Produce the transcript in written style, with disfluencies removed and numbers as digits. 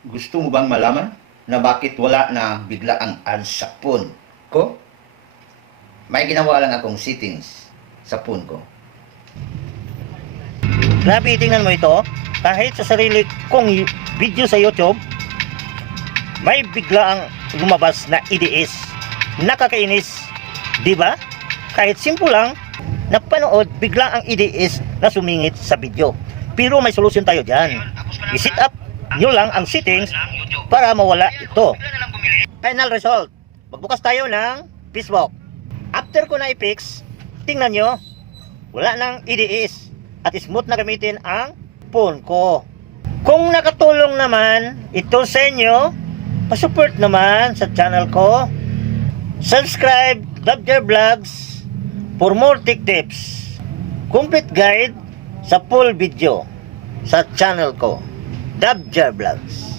Gusto mo bang malaman na bakit wala na bigla ang ads sa phone ko? May ginawa lang akong settings sa phone ko. Grabe, tingnan mo ito. Kahit sa sarili kong video sa YouTube, may bigla ang lumabas na IDS. Nakakainis, di ba? Kahit simple lang, napanood, bigla ang IDS na sumingit sa video. Pero may solusyon tayo dyan. I-set up nyo lang ang settings para mawala ito. Final result. Magbukas tayo ng Facebook. After ko na i-fix, tingnan nyo, wala nang IDS at smooth na gamitin ang phone ko. Kung nakatulong naman ito sa inyo, pa-support naman sa channel ko. Subscribe Dabjar Vlogs for more tech tips. Complete guide sa full video sa channel ko, Dabjar Vlogs.